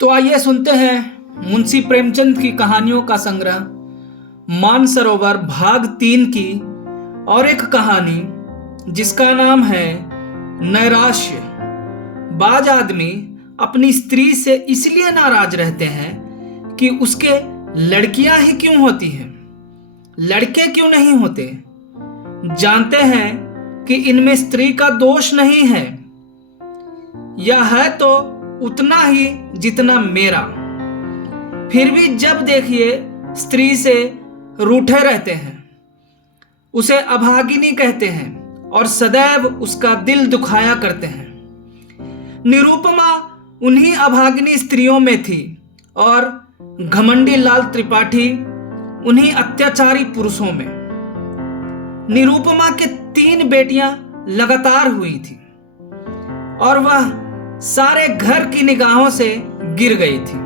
तो आइए सुनते हैं मुंशी प्रेमचंद की कहानियों का संग्रह मानसरोवर भाग 3 की और एक कहानी जिसका नाम है नैराश्य। बाज आदमी अपनी स्त्री से इसलिए नाराज रहते हैं कि उसके लड़कियां ही क्यों होती हैं, लड़के क्यों नहीं होते। जानते हैं कि इनमें स्त्री का दोष नहीं है, यह है तो उतना ही जितना मेरा। फिर भी जब देखिए स्त्री से रूठे रहते हैं, उसे अभागिनी कहते हैं और सदैव उसका दिल दुखाया करते हैं। निरुपमा उन्हीं अभागिनी स्त्रियों में थी और घमंडी लाल त्रिपाठी उन्हीं अत्याचारी पुरुषों में। निरुपमा के 3 बेटियां लगातार हुई थी और वह सारे घर की निगाहों से गिर गई थी।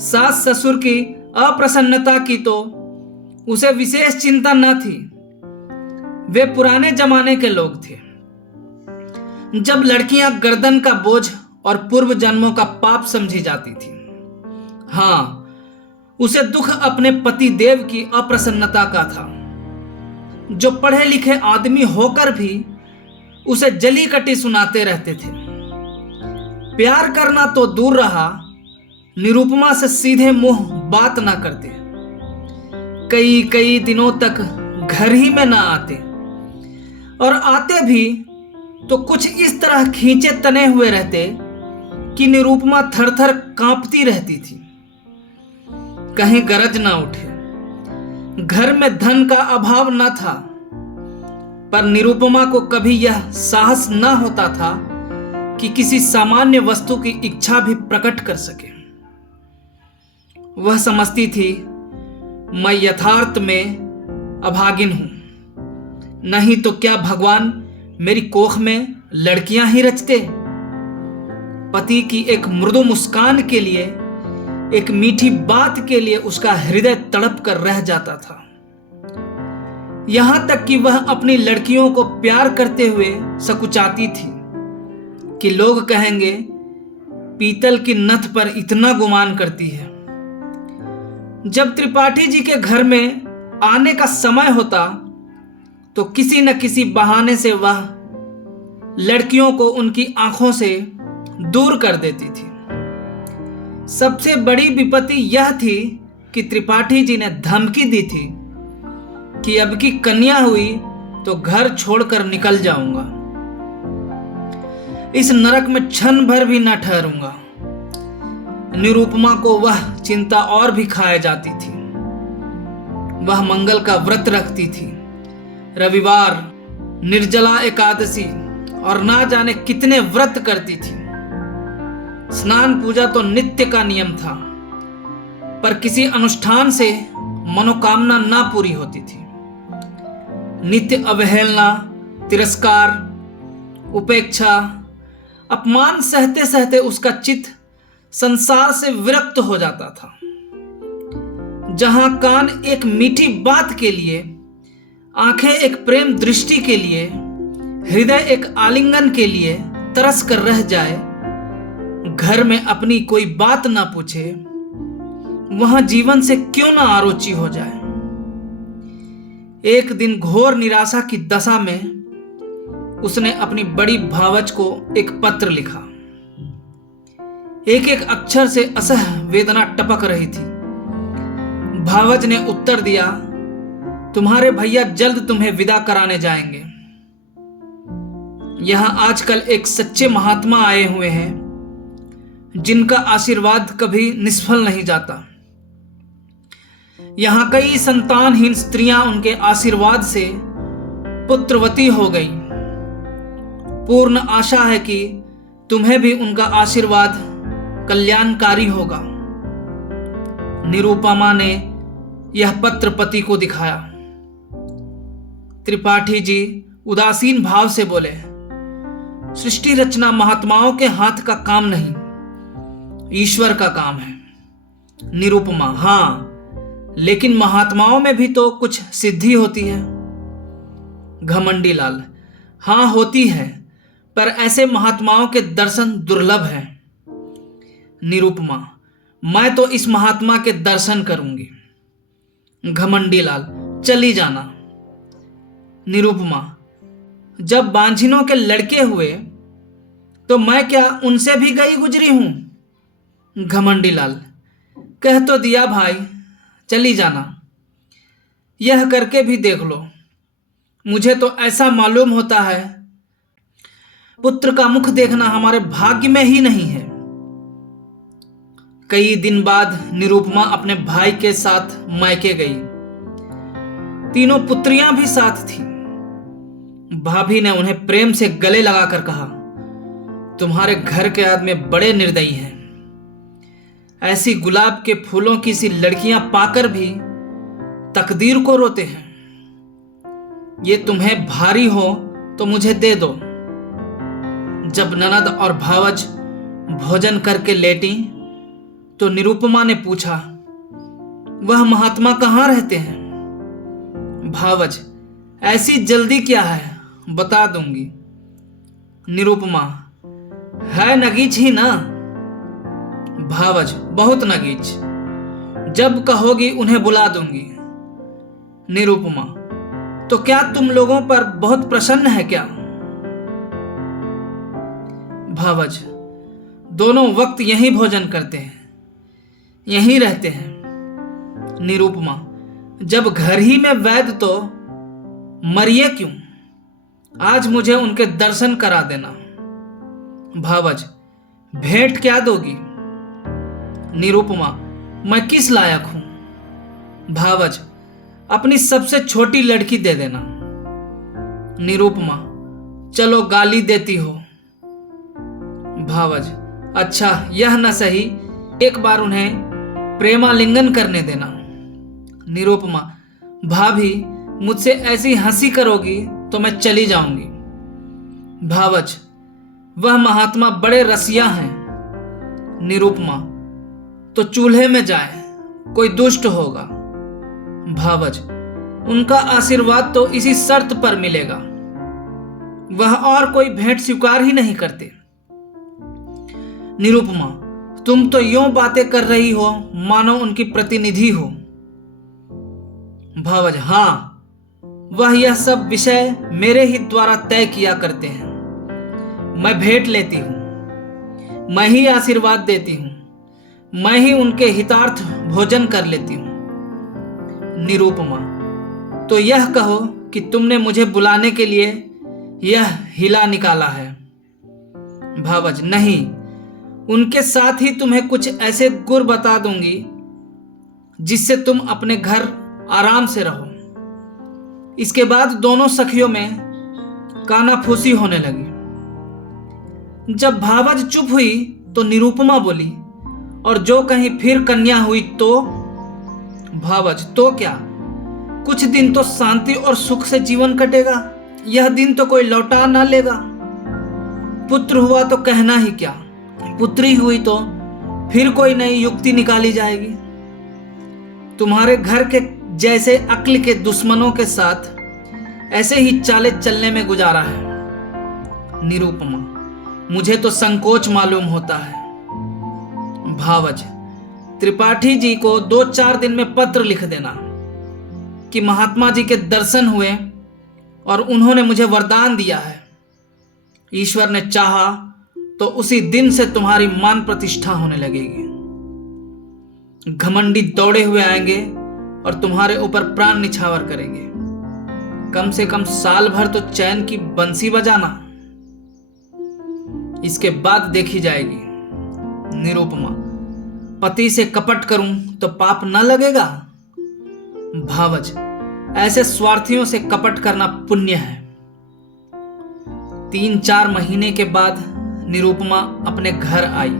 सास ससुर की अप्रसन्नता की तो उसे विशेष चिंता न थी, वे पुराने जमाने के लोग थे जब लड़कियां गर्दन का बोझ और पूर्व जन्मों का पाप समझी जाती थी। हाँ, उसे दुख अपने पति देव की अप्रसन्नता का था, जो पढ़े लिखे आदमी होकर भी उसे जली कटी सुनाते रहते थे। प्यार करना तो दूर रहा, निरुपमा से सीधे मुंह बात ना करते, कई कई दिनों तक घर ही में ना आते, और आते भी तो कुछ इस तरह खींचे तने हुए रहते कि निरुपमा थर थर कांपती रहती थी, कहीं गरज ना उठे। घर में धन का अभाव न था, पर निरुपमा को कभी यह साहस न होता था कि किसी सामान्य वस्तु की इच्छा भी प्रकट कर सके। वह समझती थी मैं यथार्थ में अभागिन हूं, नहीं तो क्या भगवान मेरी कोख में लड़कियां ही रचते। पति की एक मृदु मुस्कान के लिए, एक मीठी बात के लिए उसका हृदय तड़प कर रह जाता था। यहां तक कि वह अपनी लड़कियों को प्यार करते हुए सकुचाती थी कि लोग कहेंगे पीतल की नथ पर इतना गुमान करती है। जब त्रिपाठी जी के घर में आने का समय होता तो किसी न किसी बहाने से वह लड़कियों को उनकी आंखों से दूर कर देती थी। सबसे बड़ी विपत्ति यह थी कि त्रिपाठी जी ने धमकी दी थी कि अब की कन्या हुई तो घर छोड़कर निकल जाऊंगा, इस नरक में क्षण भर भी न ठहरूंगा। निरुपमा को वह चिंता और भी खाए जाती थी। वह मंगल का व्रत रखती थी, रविवार, निर्जला एकादशी और ना जाने कितने व्रत करती थी। स्नान पूजा तो नित्य का नियम था, पर किसी अनुष्ठान से मनोकामना ना पूरी होती थी। नित्य अवहेलना, तिरस्कार, उपेक्षा, अपमान सहते सहते उसका चित्त संसार से विरक्त हो जाता था। जहां कान एक मीठी बात के लिए, आंखें एक प्रेम दृष्टि के लिए, हृदय एक आलिंगन के लिए तरस कर रह जाए, घर में अपनी कोई बात ना पूछे, वहां जीवन से क्यों ना आरोची हो जाए। एक दिन घोर निराशा की दशा में उसने अपनी बड़ी भावज को एक पत्र लिखा। एक एक अक्षर से असह वेदना टपक रही थी। भावज ने उत्तर दिया, तुम्हारे भैया जल्द तुम्हें विदा कराने जाएंगे। यहां आजकल एक सच्चे महात्मा आए हुए हैं, जिनका आशीर्वाद कभी निष्फल नहीं जाता। यहां कई संतानहीन स्त्रियां उनके आशीर्वाद से पुत्रवती हो गई। पूर्ण आशा है कि तुम्हें भी उनका आशीर्वाद कल्याणकारी होगा। निरुपमा ने यह पत्र पति को दिखाया। त्रिपाठी जी उदासीन भाव से बोले, सृष्टि रचना महात्माओं के हाथ का काम नहीं, ईश्वर का काम है। निरुपमा, हां, लेकिन महात्माओं में भी तो कुछ सिद्धि होती है। घमंडी लाल, हां होती है, पर ऐसे महात्माओं के दर्शन दुर्लभ हैं। निरुपमा, मैं तो इस महात्मा के दर्शन करूंगी। घमंडी लाल, चली जाना। निरुपमा, जब बांझिनों के लड़के हुए तो मैं क्या उनसे भी गई गुजरी हूं? घमंडी लाल, कह तो दिया भाई, चली जाना। यह करके भी देख लो, मुझे तो ऐसा मालूम होता है पुत्र का मुख देखना हमारे भाग्य में ही नहीं है। कई दिन बाद निरुपमा अपने भाई के साथ मायके गई। तीनों पुत्रियां भी साथ थी। भाभी ने उन्हें प्रेम से गले लगाकर कहा, तुम्हारे घर के आदमी बड़े निर्दयी हैं। ऐसी गुलाब के फूलों की सी लड़कियां पाकर भी तकदीर को रोते हैं। ये तुम्हें भारी हो तो मुझे दे दो। जब ननद और भावज भोजन करके लेटी तो निरुपमा ने पूछा, वह महात्मा कहाँ रहते हैं? भावज, ऐसी जल्दी क्या है, बता दूंगी। निरुपमा, है नगीच ही ना? भावज, बहुत नगीच। जब कहोगी उन्हें बुला दूंगी। निरुपमा, तो क्या तुम लोगों पर बहुत प्रसन्न है क्या? भावज, दोनों वक्त यहीं भोजन करते हैं, यहीं रहते हैं। निरुपमा, जब घर ही में वैद तो मरिए क्यों? आज मुझे उनके दर्शन करा देना। भावज, भेंट क्या दोगी? निरुपमा, मैं किस लायक हूं? भावज, अपनी सबसे छोटी लड़की दे देना। निरुपमा, चलो गाली देती हो। भावज, अच्छा यह न सही, एक बार उन्हें प्रेमालिंगन करने देना। निरुपमा, भाभी मुझसे ऐसी हंसी करोगी तो मैं चली जाऊंगी। भावज, वह महात्मा बड़े रसिया हैं। निरुपमा, तो चूल्हे में जाए, कोई दुष्ट होगा। भावज, उनका आशीर्वाद तो इसी शर्त पर मिलेगा, वह और कोई भेंट स्वीकार ही नहीं करते। निरुपमा, तुम तो यूं बातें कर रही हो मानो उनकी प्रतिनिधि हो। भावज, हां, वह यह सब विषय मेरे ही द्वारा तय किया करते हैं। मैं भेंट लेती हूं, मैं ही आशीर्वाद देती हूं, मैं ही उनके हितार्थ भोजन कर लेती हूं। निरुपमा, तो यह कहो कि तुमने मुझे बुलाने के लिए यह हिला निकाला है। भावज, नहीं, उनके साथ ही तुम्हें कुछ ऐसे गुर बता दूंगी जिससे तुम अपने घर आराम से रहो। इसके बाद दोनों सखियों में कानाफूसी होने लगी। जब भावज चुप हुई तो निरुपमा बोली, और जो कहीं फिर कन्या हुई तो? भावज, तो क्या, कुछ दिन तो शांति और सुख से जीवन कटेगा, यह दिन तो कोई लौटा ना लेगा। पुत्र हुआ तो कहना ही क्या, पुत्री हुई तो फिर कोई नई युक्ति निकाली जाएगी। तुम्हारे घर के जैसे अक्ल के दुश्मनों के साथ ऐसे ही चाले चलने में गुजारा है। निरुपमा, मुझे तो संकोच मालूम होता है। भावज, त्रिपाठी जी को 2-4 दिन में पत्र लिख देना कि महात्मा जी के दर्शन हुए और उन्होंने मुझे वरदान दिया है। ईश्वर ने चाहा तो उसी दिन से तुम्हारी मान प्रतिष्ठा होने लगेगी। घमंडी दौड़े हुए आएंगे और तुम्हारे ऊपर प्राण निछावर करेंगे। कम से कम साल भर तो चैन की बंसी बजाना, इसके बाद देखी जाएगी। निरुपमा, पति से कपट करूं तो पाप न लगेगा? भावज, ऐसे स्वार्थियों से कपट करना पुण्य है। 3-4 महीने के बाद निरुपमा अपने घर आई।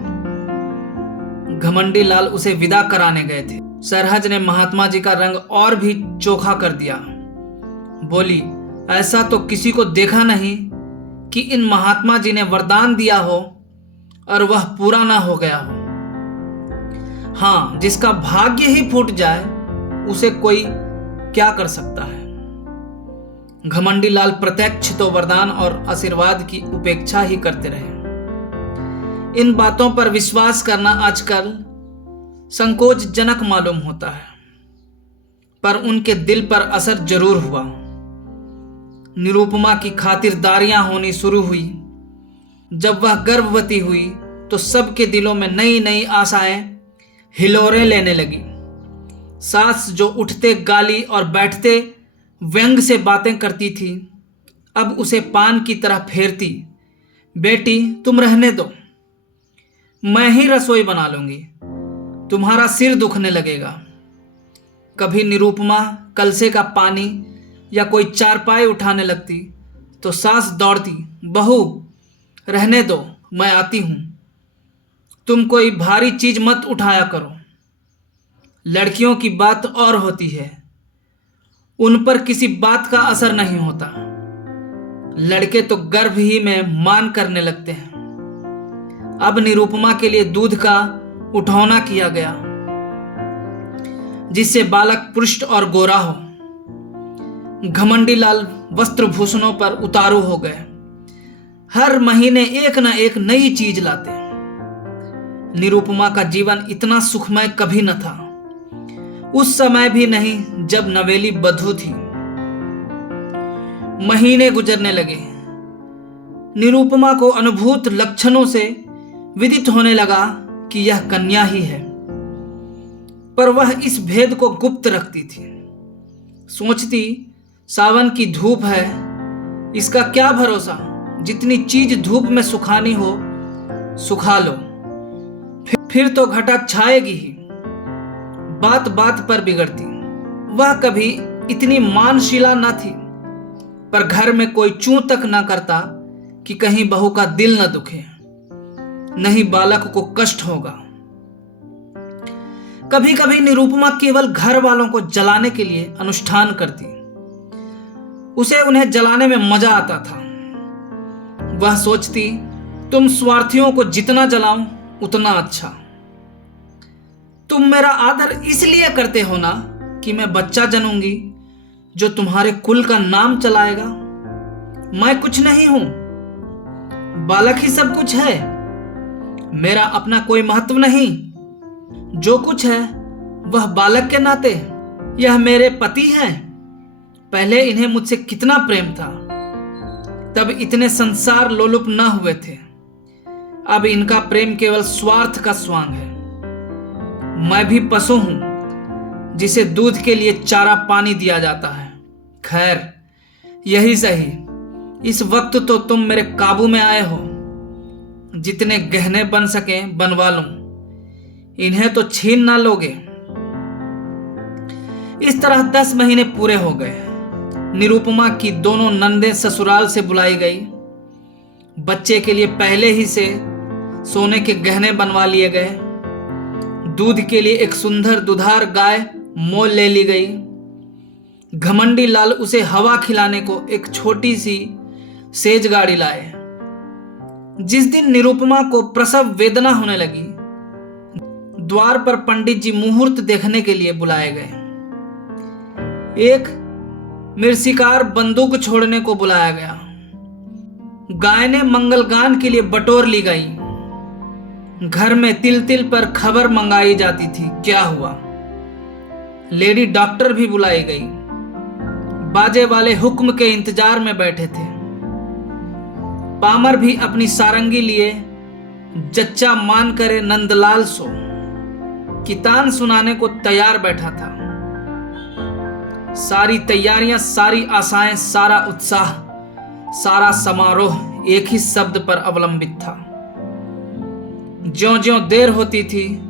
घमंडी लाल उसे विदा कराने गए थे। सरहज ने महात्मा जी का रंग और भी चोखा कर दिया। बोली, ऐसा तो किसी को देखा नहीं कि इन महात्मा जी ने वरदान दिया हो और वह पूरा ना हो गया हो। हाँ, जिसका भाग्य ही फूट जाए उसे कोई क्या कर सकता है। घमंडी लाल प्रत्यक्ष तो वरदान और आशीर्वाद की उपेक्षा ही करते रहे। इन बातों पर विश्वास करना आजकल संकोचजनक मालूम होता है, पर उनके दिल पर असर जरूर हुआ। निरुपमा की खातिरदारियां होनी शुरू हुई। जब वह गर्भवती हुई तो सबके दिलों में नई नई आशाएं हिलोरें लेने लगी। सास जो उठते गाली और बैठते व्यंग से बातें करती थी, अब उसे पान की तरह फेरती। बेटी, तुम रहने दो, मैं ही रसोई बना लूंगी, तुम्हारा सिर दुखने लगेगा। कभी निरुपमा कलसे का पानी या कोई चारपाई उठाने लगती तो सास दौड़ती, बहू रहने दो, मैं आती हूं, तुम कोई भारी चीज मत उठाया करो। लड़कियों की बात और होती है, उन पर किसी बात का असर नहीं होता। लड़के तो गर्भ ही में मान करने लगते हैं। अब निरुपमा के लिए दूध का उठौना किया गया, जिससे बालक पुष्ट और गोरा हो। घमंडी लाल वस्त्रभूषणों पर उतारू हो गए। हर महीने एक न एक नई चीज लाते। निरुपमा का जीवन इतना सुखमय कभी न था, उस समय भी नहीं जब नवेली बधू थी। महीने गुजरने लगे। निरुपमा को अनुभूत लक्षणों से विदित होने लगा कि यह कन्या ही है, पर वह इस भेद को गुप्त रखती थी। सोचती, सावन की धूप है, इसका क्या भरोसा, जितनी चीज धूप में सुखानी हो सुखा लो, फिर तो घटा छाएगी ही। बात बात पर बिगड़ती। वह कभी इतनी मानशिला न थी, पर घर में कोई चूं तक न करता कि कहीं बहू का दिल न दुखे, नहीं बालक को कष्ट होगा। कभी कभी निरुपमा केवल घर वालों को जलाने के लिए अनुष्ठान करती। उसे उन्हें जलाने में मजा आता था। वह सोचती, तुम स्वार्थियों को जितना जलाऊं उतना अच्छा। तुम मेरा आदर इसलिए करते हो ना कि मैं बच्चा जनूंगी जो तुम्हारे कुल का नाम चलाएगा। मैं कुछ नहीं हूं, बालक ही सब कुछ है। मेरा अपना कोई महत्व नहीं, जो कुछ है वह बालक के नाते। यह मेरे पति हैं, पहले इन्हें मुझसे कितना प्रेम था, तब इतने संसार लोलुप न हुए थे। अब इनका प्रेम केवल स्वार्थ का स्वांग है। मैं भी पशु हूं, जिसे दूध के लिए चारा पानी दिया जाता है। खैर, यही सही, इस वक्त तो तुम मेरे काबू में आए हो। जितने गहने बन सके बनवा लूं, इन्हें तो छीन ना लोगे। इस तरह 10 महीने पूरे हो गए। निरुपमा की दोनों नंदें ससुराल से बुलाई गई। बच्चे के लिए पहले ही से सोने के गहने बनवा लिए गए। दूध के लिए एक सुंदर दुधार गाय मोल ले ली गई। घमंडी लाल उसे हवा खिलाने को एक छोटी सी सेज गाड़ी लाए। जिस दिन निरुपमा को प्रसव वेदना होने लगी, द्वार पर पंडित जी मुहूर्त देखने के लिए बुलाए गए। एक मिर्सिकार बंदूक छोड़ने को बुलाया गया। गाय ने मंगलगान के लिए बटोर ली गई। घर में तिल तिल पर खबर मंगाई जाती थी, क्या हुआ। लेडी डॉक्टर भी बुलाई गई। बाजे वाले हुक्म के इंतजार में बैठे थे। पामर भी अपनी सारंगी लिए जच्चा मान करे नंदलाल सो कितान सुनाने को तैयार बैठा था। सारी तैयारियां, सारी आशाएं, सारा उत्साह, सारा समारोह एक ही शब्द पर अवलंबित था। ज्यों-ज्यों देर होती थी,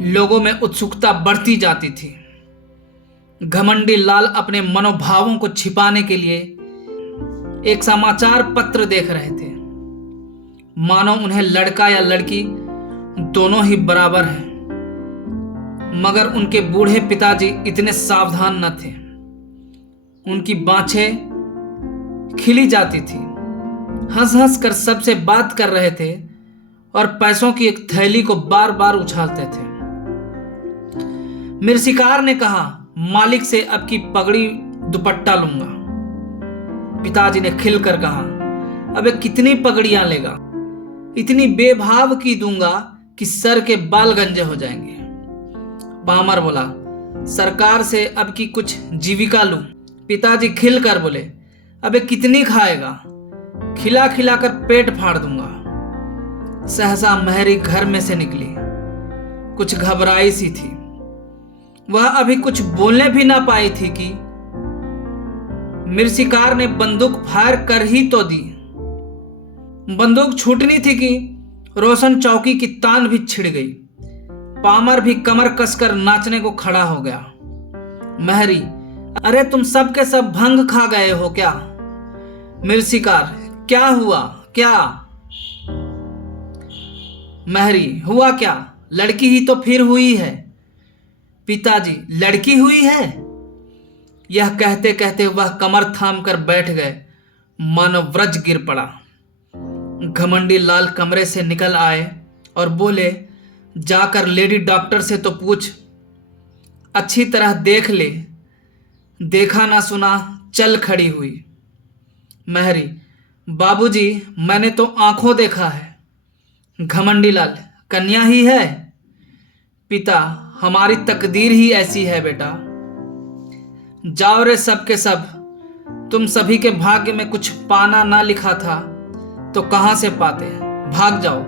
लोगों में उत्सुकता बढ़ती जाती थी। घमंडी लाल अपने मनोभावों को छिपाने के लिए एक समाचार पत्र देख रहे थे, मानो उन्हें लड़का या लड़की दोनों ही बराबर है। मगर उनके बूढ़े पिताजी इतने सावधान न थे। उनकी बाँछें खिली जाती थी, हंस हंस कर सबसे बात कर रहे थे और पैसों की एक थैली को बार बार उछालते थे। मिर्सिकार ने कहा, मालिक से अब की पगड़ी दुपट्टा लूंगा। पिताजी ने खिलकर कहा, अबे कितनी पगड़ियां लेगा, इतनी बेभाव की दूंगा कि सर के बाल गंजे हो जाएंगे। पामर बोला, सरकार से अब की कुछ जीविका लूं। पिताजी खिल कर बोले, अबे कितनी खाएगा, खिला खिला कर पेट फाड़ दूंगा। सहसा महरी घर में से निकली, कुछ घबराई सी थी। वह अभी कुछ बोलने भी ना पाई थी कि मिर्शिकार ने बंदूक फायर कर ही तो दी। बंदूक छूटनी थी कि रोशन चौकी की तान भी छिड़ गई। पामर भी कमर कसकर नाचने को खड़ा हो गया। महरी, अरे तुम सब के सब भंग खा गए हो क्या? मिर्शिकार, क्या हुआ क्या? महरी, हुआ क्या, लड़की ही तो फिर हुई है। पिताजी, लड़की हुई है? यह कहते कहते वह कमर थाम कर बैठ गए, मानो व्रज गिर पड़ा। घमंडी लाल कमरे से निकल आए और बोले, जाकर लेडी डॉक्टर से तो पूछ, अच्छी तरह देख ले। देखा ना सुना चल खड़ी हुई। महरी, बाबूजी मैंने तो आंखों देखा है। घमंडी लाल, कन्या ही है? पिता, हमारी तकदीर ही ऐसी है बेटा। जाओ रे सब के सब, तुम सभी के भाग्य में कुछ पाना ना लिखा था तो कहां से पाते, भाग जाओ।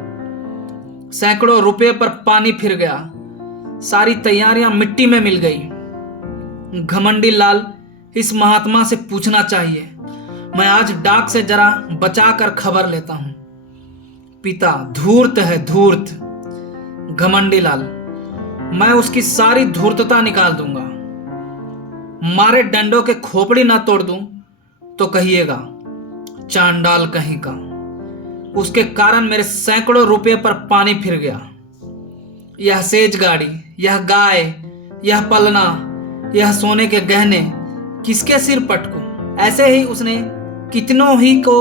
सैकड़ों रुपए पर पानी फिर गया, सारी तैयारियां मिट्टी में मिल गई। घमंडी लाल, इस महात्मा से पूछना चाहिए, मैं आज डाक से जरा बचा कर खबर लेता हूं। पिता, धूर्त है धूर्त। घमंडी लाल, मैं उसकी सारी धूर्तता निकाल दूंगा। मारे डंडों के खोपड़ी ना तोड़ दूं तो कहिएगा, चांडाल कहीं का। उसके कारण मेरे सैकड़ों रुपए पर पानी फिर गया। यह सेज गाड़ी, यह गाय, यह पलना, यह सोने के गहने किसके सिर पटकूं? ऐसे ही उसने कितनों ही को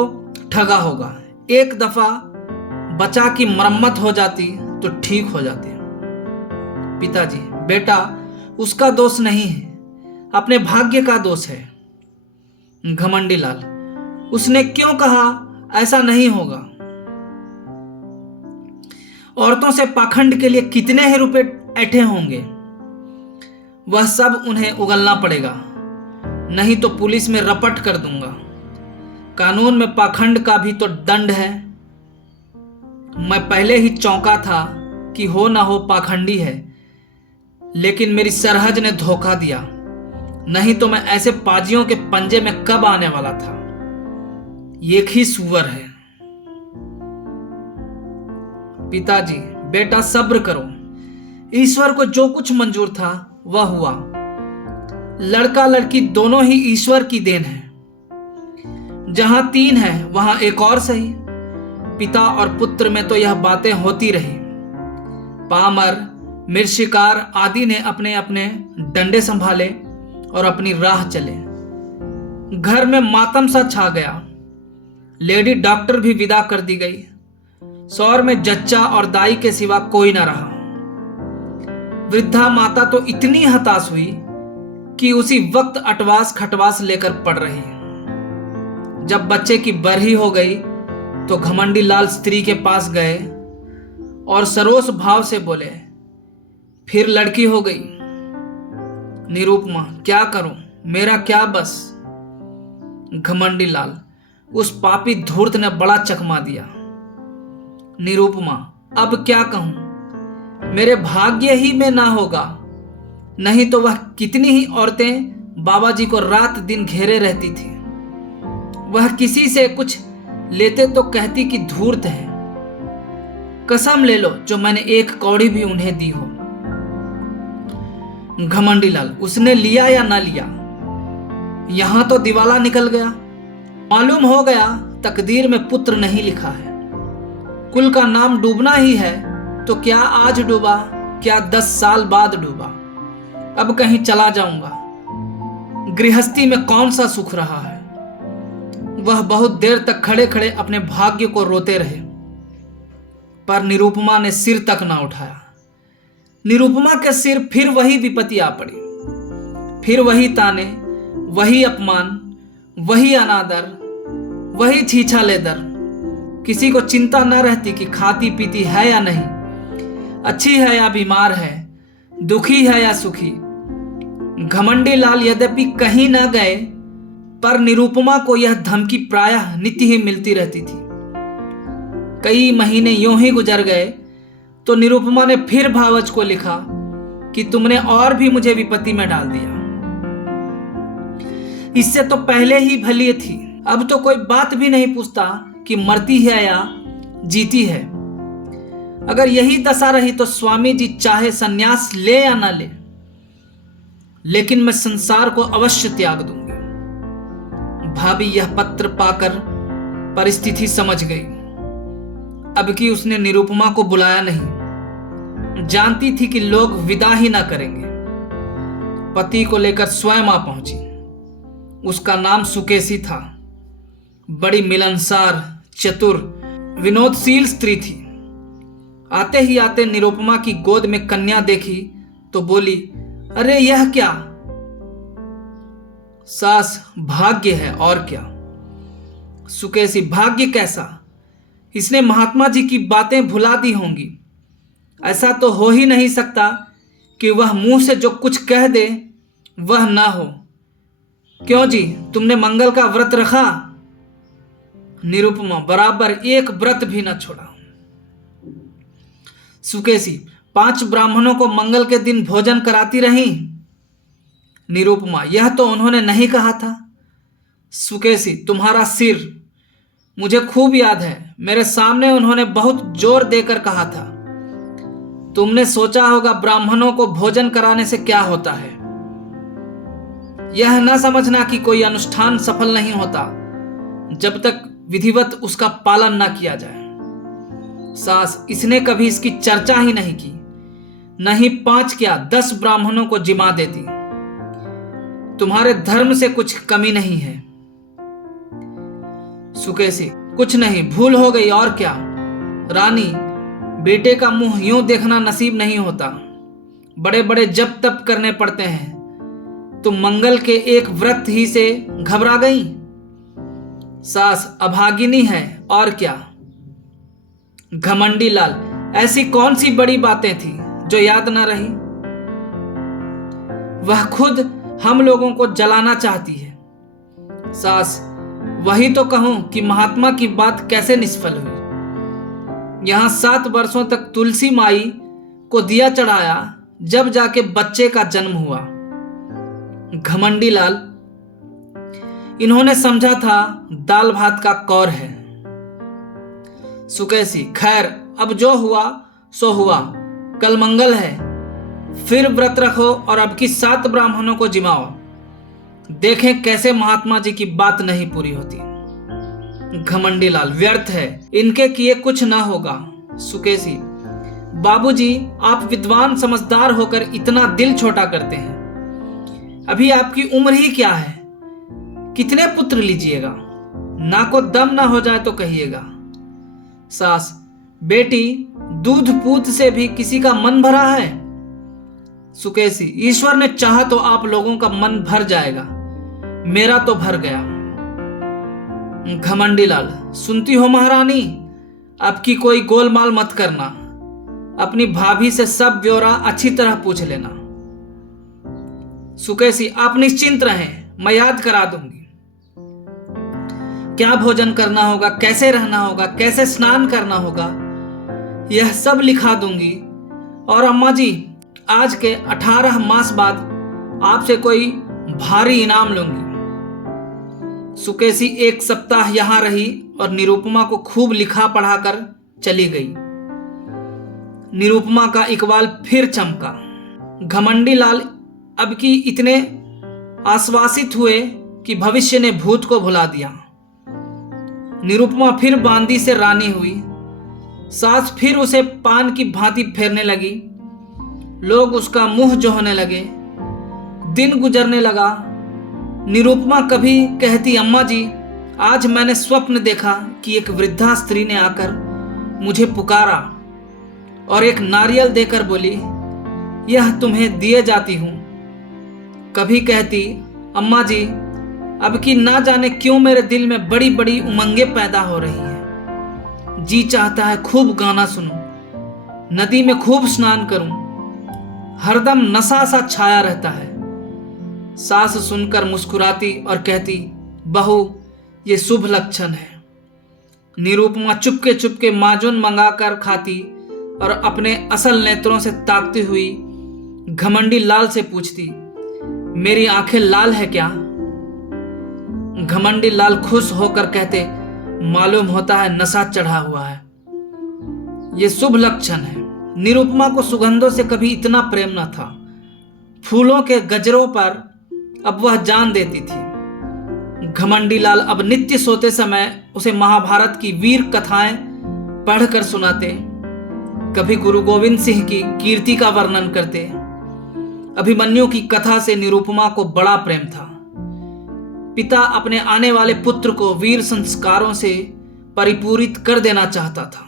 ठगा होगा। एक दफा बचा की मरम्मत हो जाती तो ठीक हो जाती। पिताजी, बेटा उसका दोष नहीं है, अपने भाग्य का दोष है। घमंडी लाल, उसने क्यों कहा ऐसा नहीं होगा? औरतों से पाखंड के लिए कितने ही रुपए ऐठे होंगे, वह सब उन्हें उगलना पड़ेगा, नहीं तो पुलिस में रपट कर दूंगा। कानून में पाखंड का भी तो दंड है। मैं पहले ही चौंका था कि हो ना हो पाखंडी है, लेकिन मेरी सरहज ने धोखा दिया, नहीं तो मैं ऐसे पाजियों के पंजे में कब आने वाला था। एक ही सुअर है। पिताजी, बेटा सब्र करो, ईश्वर को जो कुछ मंजूर था वह हुआ। लड़का लड़की दोनों ही ईश्वर की देन है। जहां तीन है वहां एक और सही। पिता और पुत्र में तो यह बातें होती रही। पामर, मिर्शिकार आदि ने अपने अपने डंडे संभाले और अपनी राह चले। घर में मातम सा छा गया। लेडी डॉक्टर भी विदा कर दी गई। सौर में जच्चा और दाई के सिवा कोई न रहा। वृद्धा माता तो इतनी हताश हुई कि उसी वक्त अटवास खटवास लेकर पड़ रही। जब बच्चे की बरही हो गई तो घमंडी लाल स्त्री के पास गए और सरोस भाव से बोले, फिर लड़की हो गई। निरुपमा, क्या करूं, मेरा क्या बस। घमंडी लाल, उस पापी धूर्त ने बड़ा चकमा दिया। निरुपमा, अब क्या कहूं, मेरे भाग्य ही में ना होगा, नहीं तो वह कितनी ही औरतें बाबा जी को रात दिन घेरे रहती थी। वह किसी से कुछ लेते तो कहती कि धूर्त है। कसम ले लो जो मैंने एक कौड़ी भी उन्हें दी हो। घमंडी लाल, उसने लिया या ना लिया, यहां तो दिवाला निकल गया। मालूम हो गया तकदीर में पुत्र नहीं लिखा है। कुल का नाम डूबना ही है तो क्या आज डूबा, क्या 10 साल बाद डूबा। अब कहीं चला जाऊंगा। गृहस्थी में कौन सा सुख रहा है। वह बहुत देर तक खड़े खड़े अपने भाग्य को रोते रहे, पर निरुपमा ने सिर तक ना उठाया। निरुपमा के सिर फिर वही विपत्ति आ पड़ी, फिर वही ताने, वही अपमान, वही अनादर, वही छीछा लेदर। किसी को चिंता न रहती कि खाती पीती है या नहीं, अच्छी है या बीमार है, दुखी है या सुखी। घमंडी लाल यद्यपि कहीं न गए, पर निरुपमा को यह धमकी प्रायः नित्य ही मिलती रहती थी। कई महीने यूं ही गुजर गए तो निरुपमा ने फिर भावच को लिखा कि तुमने और भी मुझे विपत्ति में डाल दिया। इससे तो पहले ही भली थी, अब तो कोई बात भी नहीं पूछता कि मरती है या जीती है। अगर यही दशा रही तो स्वामी जी चाहे संन्यास ले या ना ले, लेकिन मैं संसार को अवश्य त्याग दूंगी। भाभी यह पत्र पाकर परिस्थिति समझ गई। अब की उसने निरुपमा को बुलाया नहीं, जानती थी कि लोग विदा ही ना करेंगे। पति को लेकर स्वयं आ पहुंची। उसका नाम सुकेशी था। बड़ी मिलनसार, चतुर, विनोदशील स्त्री थी। आते ही आते निरुपमा की गोद में कन्या देखी तो बोली, अरे यह क्या? सास, भाग्य है और क्या। सुकेशी, भाग्य कैसा? इसने महात्मा जी की बातें भुला दी होंगी। ऐसा तो हो ही नहीं सकता कि वह मुंह से जो कुछ कह दे वह ना हो। क्यों जी, तुमने मंगल का व्रत रखा? निरुपमा, बराबर एक व्रत भी न छोड़ा। सुकेशी, 5 ब्राह्मणों को मंगल के दिन भोजन कराती रही? निरुपमा, यह तो उन्होंने नहीं कहा था। सुकेशी, तुम्हारा सिर, मुझे खूब याद है, मेरे सामने उन्होंने बहुत जोर देकर कहा था। तुमने सोचा होगा ब्राह्मणों को भोजन कराने से क्या होता है। यह न समझना कि कोई अनुष्ठान सफल नहीं होता जब तक विधिवत उसका पालन न किया जाए। सास, इसने कभी इसकी चर्चा ही नहीं की। नहीं 5 क्या 10 ब्राह्मणों को जिमा देती। तुम्हारे धर्म से कुछ कमी नहीं है। सुकेशी, कुछ नहीं, भूल हो गई और क्या। रानी, बेटे का मुंह यूं देखना नसीब नहीं होता। बड़े बड़े जप तप करने पड़ते हैं। तुम मंगल के एक व्रत ही से घबरा गई। सास, अभागिनी है और क्या। घमंडी लाल, ऐसी कौन सी बड़ी बातें थी जो याद न रही। वह खुद हम लोगों को जलाना चाहती है। सास, वही तो कहूं कि महात्मा की बात कैसे निष्फल हुई। यहां 7 वर्षों तक तुलसी माई को दिया चढ़ाया, जब जाके बच्चे का जन्म हुआ। घमंडी लाल, इन्होंने समझा था दाल भात का कौर है। सुकेशी, खैर अब जो हुआ सो हुआ, कल मंगल है, फिर व्रत रखो और अब की 7 ब्राह्मणों को जिमाओ। देखें कैसे महात्मा जी की बात नहीं पूरी होती। घमंडी लाल, व्यर्थ है, इनके किए कुछ ना होगा। सुकेशी, बाबूजी, आप विद्वान समझदार होकर इतना दिल छोटा करते हैं। अभी आपकी उम्र ही क्या है, कितने पुत्र लीजिएगा। ना को दम ना हो जाए तो कहिएगा। सास, बेटी, दूध पूत से भी किसी का मन भरा है। सुकेशी, ईश्वर ने चाहा तो आप लोगों का मन भर जाएगा, मेरा तो भर गया। घमंडी लाल, सुनती हो महारानी, अब की कोई गोलमाल मत करना। अपनी भाभी से सब ब्यौरा अच्छी तरह पूछ लेना। सुकेशी, आप निश्चिंत रहें, मैं याद करा दूंगी। क्या भोजन करना होगा, कैसे रहना होगा, कैसे स्नान करना होगा, यह सब लिखा दूंगी। और अम्मा जी, आज के 18 मास बाद आपसे कोई भारी इनाम लूंगी। सुकेशी 1 सप्ताह यहां रही और निरुपमा को खूब लिखा पढ़ाकर चली गई। निरुपमा का इकबाल फिर चमका। घमंडी लाल अब की इतने आश्वासित हुए कि भविष्य ने भूत को भुला दिया। निरुपमा फिर बांदी से रानी हुई। सास फिर उसे पान की भांति फेरने लगी। लोग उसका मुंह जोहने लगे। दिन गुजरने लगा। निरुपमा कभी कहती, अम्मा जी, आज मैंने स्वप्न देखा कि एक वृद्धा स्त्री ने आकर मुझे पुकारा और एक नारियल देकर बोली, यह तुम्हें दिए जाती हूं। कभी कहती, अम्मा जी, अब की ना जाने क्यों मेरे दिल में बड़ी बड़ी उमंगें पैदा हो रही हैं। जी चाहता है खूब गाना सुनूं, नदी में खूब स्नान करूं, हरदम नशा सा छाया रहता है। सास सुनकर मुस्कुराती और कहती, बहू ये शुभ लक्षण है। निरुपमा चुपके चुपके माजून मंगाकर खाती और अपने असल नेत्रों से ताकती हुई घमंडी लाल से पूछती, मेरी आंखें लाल है क्या? घमंडी लाल खुश होकर कहते, मालूम होता है नशा चढ़ा हुआ है, ये शुभ लक्षण है। निरुपमा को सुगंधों से कभी इतना प्रेम न था। फूलों के गजरों पर अब वह जान देती थी। घमंडी लाल अब नित्य सोते समय उसे महाभारत की वीर कथाएं पढ़कर सुनाते, कभी गुरु गोविंद सिंह की कीर्ति का वर्णन करते। अभिमन्यु की कथा से निरुपमा को बड़ा प्रेम था। पिता अपने आने वाले पुत्र को वीर संस्कारों से परिपूरित कर देना चाहता था।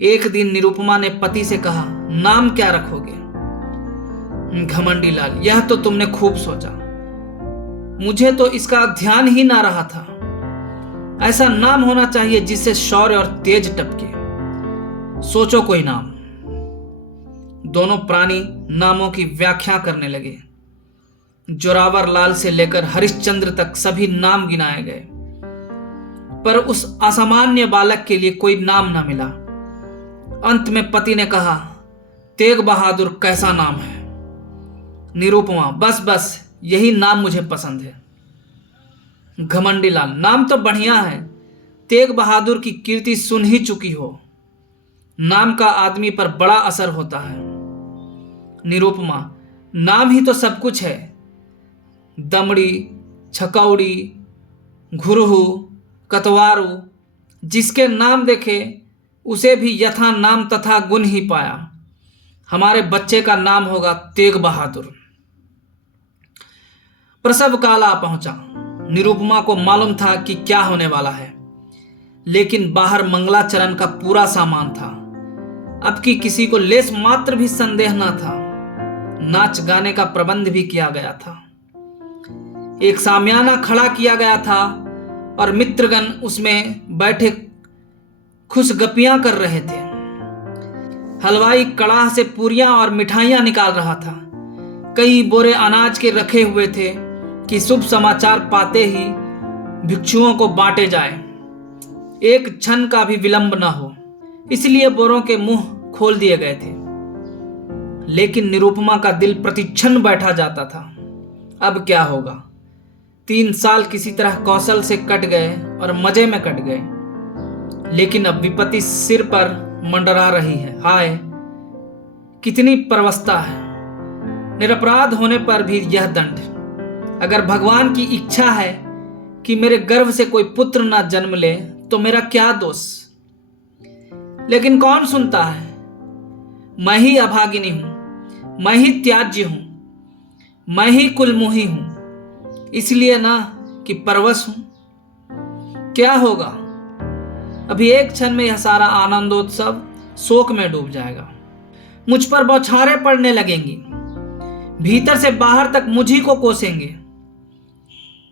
एक दिन निरुपमा ने पति से कहा, नाम क्या रखोगे? घमंडी लाल, यह तो तुमने खूब सोचा, मुझे तो इसका ध्यान ही ना रहा था। ऐसा नाम होना चाहिए जिससे शौर्य और तेज टपके। सोचो कोई नाम। दोनों प्राणी नामों की व्याख्या करने लगे। जोरावर लाल से लेकर हरिश्चंद्र तक सभी नाम गिनाए गए, पर उस असामान्य बालक के लिए कोई नाम न मिला। अंत में पति ने कहा, तेग बहादुर कैसा नाम है? निरुपमा, बस बस यही नाम मुझे पसंद है। घमंडी लाल, नाम तो बढ़िया है, तेग बहादुर की कीर्ति सुन ही चुकी हो, नाम का आदमी पर बड़ा असर होता है। निरुपमा, नाम ही तो सब कुछ है। दमड़ी, छकौड़ी, घुरहु, कतवारू, जिसके नाम देखे उसे भी यथा नाम तथा गुण ही पाया। हमारे बच्चे का नाम होगा तेग बहादुर। प्रसव काल आ पहुंचा। निरुपमा को मालूम था कि क्या होने वाला है, लेकिन बाहर मंगलाचरण का पूरा सामान था। अब की किसी को लेस मात्र भी संदेह न था। नाच गाने का प्रबंध भी किया गया था। एक सामियाना खड़ा किया गया था और मित्रगण उसमें बैठे खुश गपियां कर रहे थे। हलवाई कड़ाह से पूरियां और मिठाइयां निकाल रहा था। कई बोरे अनाज के रखे हुए थे कि शुभ समाचार पाते ही भिक्षुओं को बांटे जाए, एक क्षण का भी विलंब न हो, इसलिए बोरों के मुंह खोल दिए गए थे। लेकिन निरुपमा का दिल प्रतिक्षण बैठा जाता था। अब क्या होगा? 3 साल किसी तरह कौशल से कट गए और मजे में कट गए, लेकिन अब विपत्ति सिर पर मंडरा रही है। हाय, कितनी परवस्था है! निरपराध होने पर भी यह दंड। अगर भगवान की इच्छा है कि मेरे गर्भ से कोई पुत्र ना जन्म ले तो मेरा क्या दोष? लेकिन कौन सुनता है? मैं ही अभागिनी हूं, मैं ही त्याज्य हूं, मैं ही कुलमुही हूं, इसलिए ना कि परवश हूं। क्या होगा? अभी एक क्षण में यह सारा आनंदोत्सव शोक में डूब जाएगा। मुझ पर बौछारें पड़ने लगेंगी, भीतर से बाहर तक मुझी को कोसेंगे।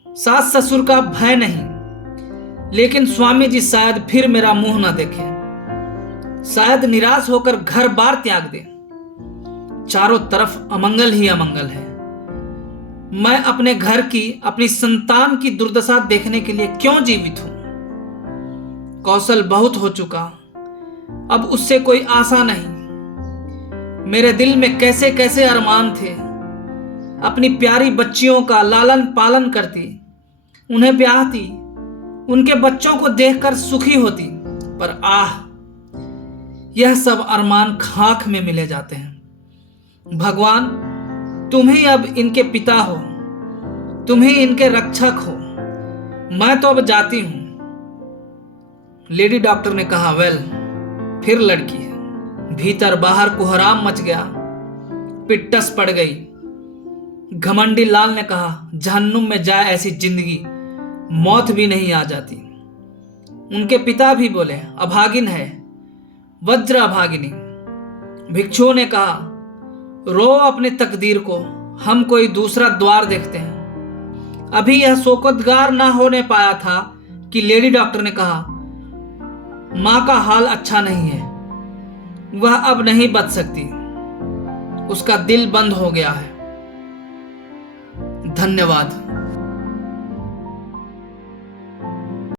सास ससुर का भय नहीं, लेकिन स्वामी जी शायद फिर मेरा मुंह न देखें, शायद निराश होकर घर बार त्याग दे। चारों तरफ अमंगल ही अमंगल है। मैं अपने घर की, अपनी संतान की दुर्दशा देखने के लिए क्यों जीवित हूं? कौशल बहुत हो चुका, अब उससे कोई आशा नहीं। मेरे दिल में कैसे कैसे अरमान थे। अपनी प्यारी बच्चियों का लालन पालन करती, उन्हें ब्याहती, उनके बच्चों को देखकर सुखी होती, पर आह, यह सब अरमान खाक में मिले जाते हैं। भगवान, तुम ही अब इनके पिता हो, तुम ही इनके रक्षक हो। मैं तो अब जाती हूं। लेडी डॉक्टर ने कहा, वेल, फिर लड़की है। भीतर बाहर कोहराम मच गया, पिट्टस पड़ गई। घमंडी लाल ने कहा, जहन्नुम में जाए ऐसी जिंदगी, मौत भी नहीं आ जाती। उनके पिता भी बोले, अभागिन है, वज्र अभागिनी। भिक्षुओं ने कहा, रो अपने तकदीर को, हम कोई दूसरा द्वार देखते हैं। अभी यह शोकोद्गार ना होने पाया था कि लेडी डॉक्टर ने कहा, माँ का हाल अच्छा नहीं है, वह अब नहीं बच सकती, उसका दिल बंद हो गया है। धन्यवाद।